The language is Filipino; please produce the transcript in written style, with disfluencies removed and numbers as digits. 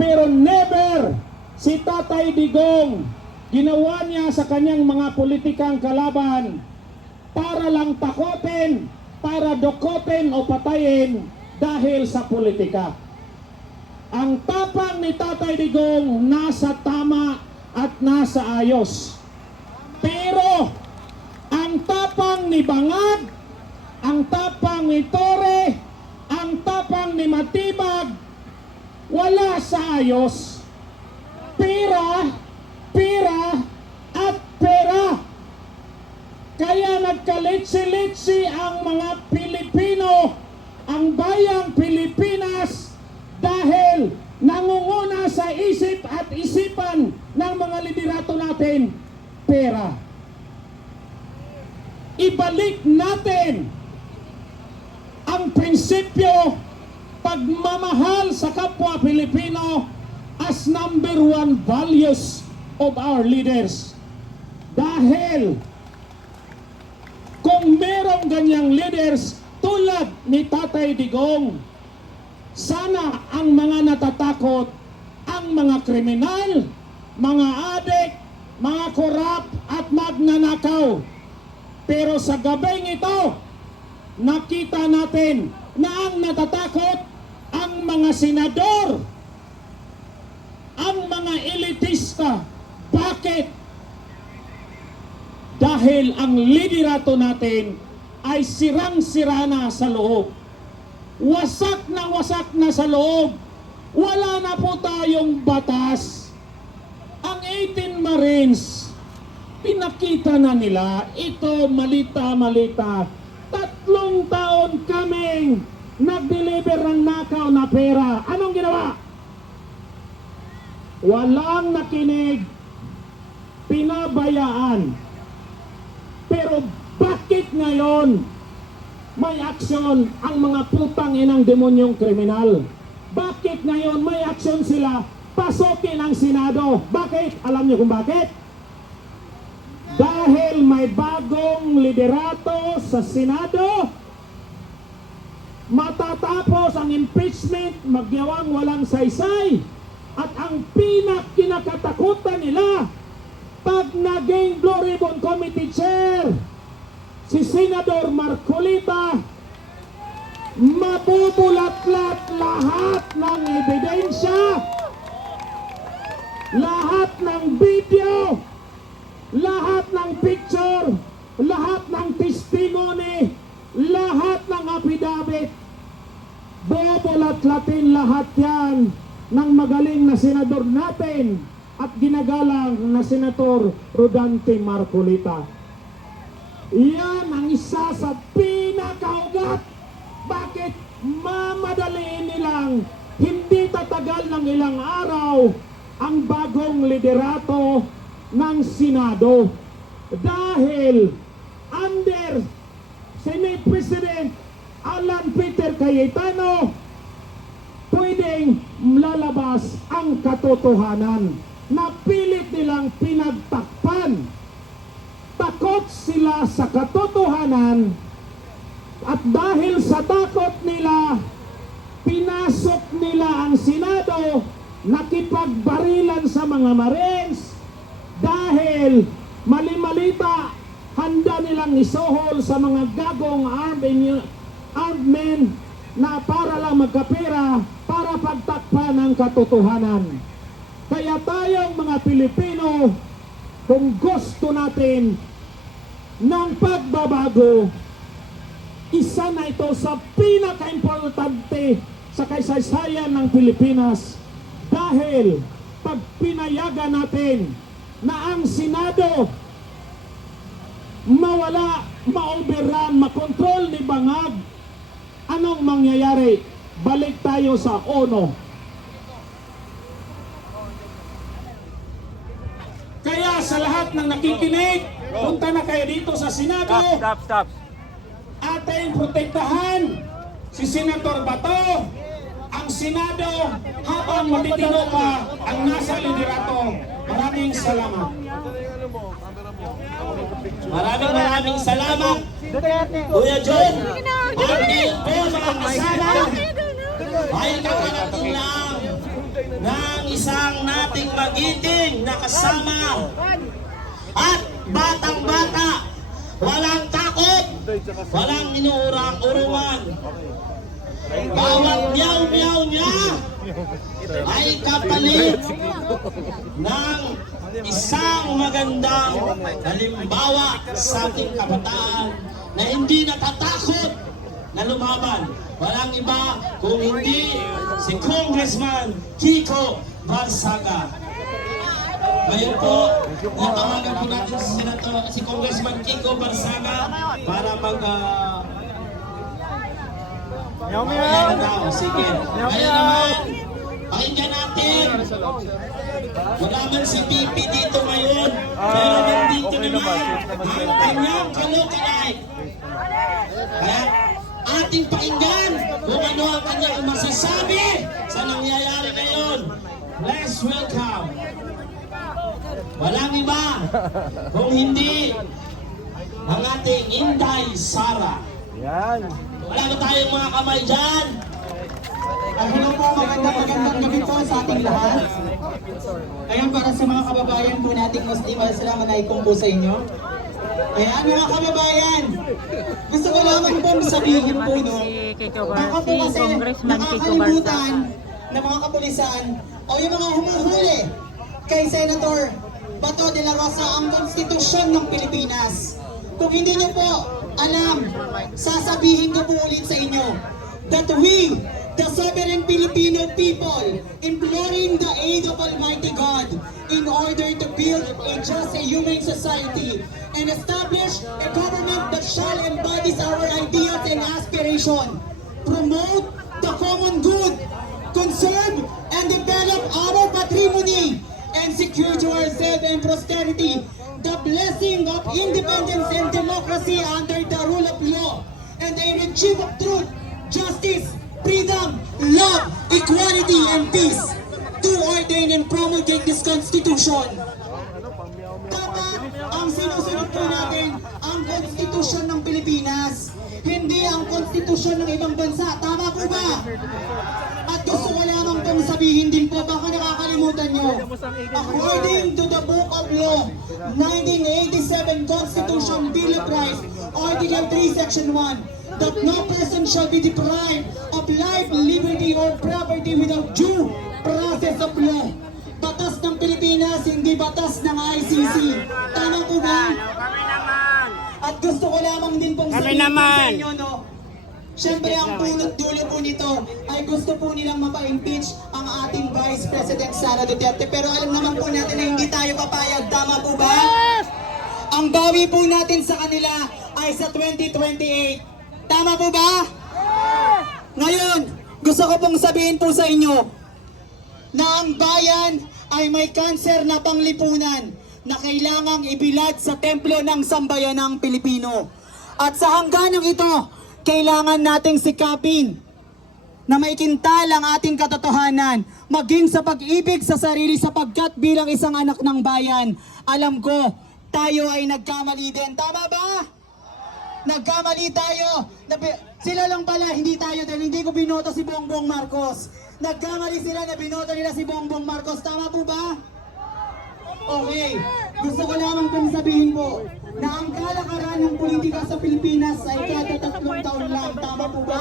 Pero never si Tatay Digong ginawa niya sa kanyang mga politikang kalaban para lang takotin, para dukotin o patayin dahil sa politika. Ang tapang ni Tatay Digong nasa tama at nasa ayos. Pero ang tapang ni Bangag, ang tapang ni Torre, ang tapang ni Matibag, wala sa ayos. Pera, pera at pera. Kaya nagkalitsi-litsi ang mga Pilipino, ang bayang Pilipinas, dahil nangunguna sa isip at isipan ng mga liderato natin, pera. Ibalik natin ang prinsipyo pagmamahal sa kapwa Pilipino as number one values of our leaders. Dahil kung merong ganyang leaders tulad ni Tatay Digong, sana ang mga natatakot, ang mga kriminal, mga adik, mga korap at magnanakaw. Pero sa gabing ito, nakita natin na ang natatakot ang mga senador, ang mga elitista. Bakit? Dahil ang liderato natin ay sirang-sira na sa loob. Wasak na sa loob. Wala na po tayong batas. Ang 18 Marines, pinakita na nila, ito malita-malita. 3 taon kaming nag-deliver ng nakaw na pera. Anong ginawa? Walang nakinig, pinabayaan. Pero bakit ngayon may aksyon ang mga putang inang demonyong kriminal? Bakit ngayon may aksyon sila pasokin ang Senado? Bakit? Alam niyo kung bakit? Dahil may bagong liderato sa Senado, matatapos ang impeachment, magyawang walang saysay, at ang kinakatakutan nila, pag naging Blue Ribbon Committee Chair, si Senador Marcolita, mabubulat-lat lahat ng ebidensya, lahat ng video, lahat ng picture, lahat ng testimony, lahat ng affidavit. Bubulat-latin lahat yan ng magaling na senador natin at ginagalang na Senator Rodante Marcolita. Yan ang isa sa pinakaugat. Bakit mamadaliin nilang hindi tatagal ng ilang araw ang bagong liderato ng Senado? Dahil under Senate President Alan Peter Cayetano, pwedeng lalabas ang katotohanan na pilit nilang pinagtakpan. Takot sila sa katotohanan at dahil sa takot nila, pinasok nila ang Senado, nakipagbarilan sa mga Marines dahil mali-malita, handa nilang isuhol sa mga gagong armed men na para lang magkapera para pagtakpan ang katotohanan. Kaya tayong mga Pilipino, kung gusto natin ng pagbabago, isa na ito sa pinaka-importante sa kasaysayan ng Pilipinas. Dahil pag pinayagan natin na ang Senado mawala, ma-overrun, makontrol ni Bangag, anong mangyayari? Balik tayo sa ONU. Kaya sa lahat ng nakikinig, punta na kayo dito sa Senado. Stop. Ating protektahan si Senator Bato, ang Senado, habang matitino pa ang nasa liderato. Maraming salamat. Maraming salamat, Kuya John. At ngayon po, mga kasama, ay kakarating lang na isang nating magiting na kasama at batang-bata, walang takot, walang inuurang-urungan. Bawat meow-meow niya ay kapalit ng isang magandang halimbawa sa ating kabataan na hindi natatakot na lumaban. Walang iba kung hindi si Congressman Kiko Barsaga. Ngayon po, natawagan po natin si Congressman Kiko Barsaga para Ayan na daw, sige. Ngayon naman, pakinggan natin. Wala man si PP dito ngayon, pero nandito naman ang kanyang kalookan. Kaya ating pakinggan kung ano ang kanyang masasabi sa nangyayari ngayon. Let's welcome. Walang iba kung hindi ang ating Inday Sara. Yan. Wala ba tayong mga kamay dyan? Hello po, magandang gabi po sa ating lahat. Ayan, para sa mga kababayan po nating Muslim, assalamualaikum po sa inyo. Ayan, mga kababayan, gusto ko lamang po sabihin po, no, baka po kasi nakakalimutan ng mga kapulisan o yung mga humuhuli kay Senator Bato de la Rosa ang konstitusyon ng Pilipinas. Kung hindi niyo po alam, sasabihin ko po ulit sa inyo that we, the sovereign Filipino people, imploring the aid of Almighty God in order to build a just and humane society and establish a government that shall embody our ideas and aspiration, promote the common good, conserve and develop our patrimony, and secure to ourselves and posterity the blessing of independence and democracy under the rule of law and a regime of truth, justice, freedom, love, equality, and peace to ordain and promulgate this Constitution. Dapat ang sinusunod po natin ang Constitution ng Pilipinas, hindi ang Constitution ng ibang bansa. Tama po ba? At gusto ko lamang pong sabihin din po, baka nakakalimutan nyo. According to the Book of Law, 1987 Constitution Bill of Rights, Article 3, Section 1, that no person shall be deprived of life, liberty, or property without due process of law. Batas ng Pilipinas, hindi batas ng ICC. Tama po ba? At gusto ko lamang din pong sabihin po sa inyo, no? Siyempre, ang punot dulo po nito ay gusto po nilang mapa-impeach ang ating Vice President Sara Duterte. Pero alam naman po natin na hindi tayo papayag. Tama po ba? Ang bawi po natin sa kanila ay sa 2028. Tama po ba? Ngayon, gusto ko pong sabihin po sa inyo na ang bayan ay may kanser na panglipunan na kailangang ibilad sa templo ng sambayanang Pilipino. At sa hangganang ito, kailangan nating sikapin na maikintal ang ating katotohanan, maging sa pag-ibig sa sarili sapagkat bilang isang anak ng bayan, alam ko, tayo ay nagkamali din. Tama ba? Nagkamali tayo. Sila lang pala, hindi tayo dahil hindi ko binoto si Bongbong Marcos. Nagkamali sila na binoto nila si Bongbong Marcos. Tama po ba? Okay. Gusto ko lamang pong sabihin po na ang kalakaran ng politika sa Pilipinas ay kada 3 taon lang. Tama po ba?